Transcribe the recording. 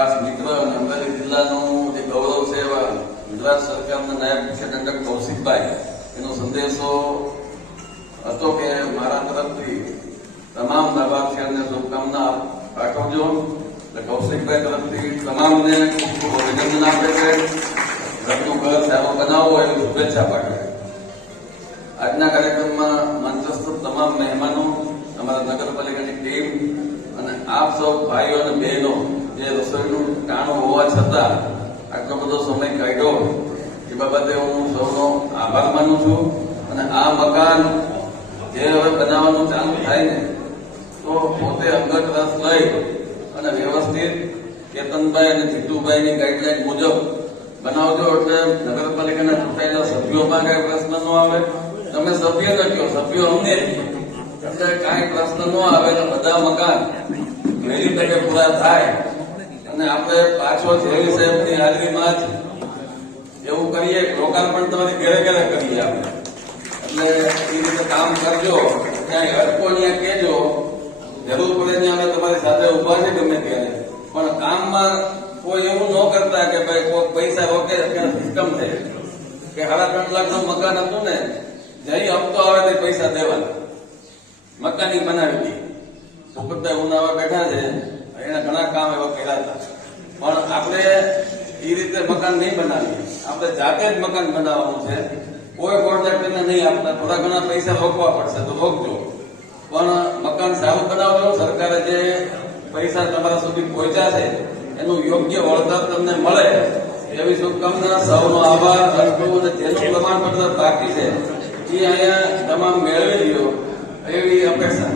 ખાસ મિત્ર અને અમરેલી જિલ્લાનું જે ગૌરવ છે એવા ગુજરાત સરકારના નાયબ મુખ્ય દંડક કૌશિકભાઈ એનો સંદેશો હતો કે મારા તરફથી તમામ લાભાર્થીઓને શુભકામના પાઠવજો. એટલે કૌશિકભાઈ તરફથી તમામને ખૂબ ખૂબ અભિનંદન આપે છે. ઘરનું ઘર સારું બનાવવું એવી શુભેચ્છા પાઠવે. આજના કાર્યક્રમમાં મંચસ્થ તમામ મહેમાનો, અમારા નગરપાલિકાની ટીમ અને આપ સૌ ભાઈઓ અને બહેનો જે રસોઈનું ટાણું હોવા છતાં આટલો બધો સમય કાઢ્યો એ બાબતે હું સૌનો આભાર માનું છું. અને આ મકાન જે હવે બનાવવાનું ચાલુ થાય ને તો પોતે અંગત રસ લઈ અને વ્યવસ્થિત કેતનભાઈ અને જીતુભાઈની ગાઈડલાઈન મુજબ બનાવજો. એટલે નગરપાલિકાના ચૂંટાયેલા સભ્યોમાં કઈ પ્રશ્ન ન આવે. તમે સભ્ય કહો, સભ્યો અમને એટલે કાંઈ પ્રશ્ન ન આવે. બધા મકાન વહેલી તકે પૂરા થાય અને આપણે પાછો જેવી સાહેબની હાજરીમાં જ એવું કરીએ લોકાર્પણ તમારી ઘરે ઘરે કરીએ આપણે. એટલે એ રીતે કામ કરજો. ક્યાંય અટકો ત્યાં કહેજો, જરૂર પડે ત્યાં અમે તમારી સાથે ઉભા છે ગમે ત્યારે. પણ કામમાં કોઈ એવું ન કરતા કે ભાઈ કોઈ પૈસા રોકે સિસ્ટમ થઈ કે 3.5 લાખનું મકાન હતું ને જઈ હપ્તો આવે તે પૈસા દેવાના. મકાની બનાવી હતી સુપતભાઈ ઉનાવા બેઠા છે, એના ઘણા કામ એવા કર્યા હતા. પણ આપણે એ રીતે મકાન નહીં બનાવીએ. આપણે જાતે જ મકાન બનાવવાનું છે. કોઈ કોન્ટ્રાક્ટરને નહીં આપતા. થોડા ઘણા પૈસા રોકવા પડશે તો રોકજો, પણ મકાન સારું બનાવજો. સરકારે જે પૈસા તમારા સુધી પહોંચ્યા છે એનું યોગ્ય વળતર તમને મળે એવી શુભકામના. સૌનો આભાર. અને જેનું પ્રમાણપત્ર બાકી છે એ અહીંયા તમામ મેળવી લ્યો એવી અપેક્ષા.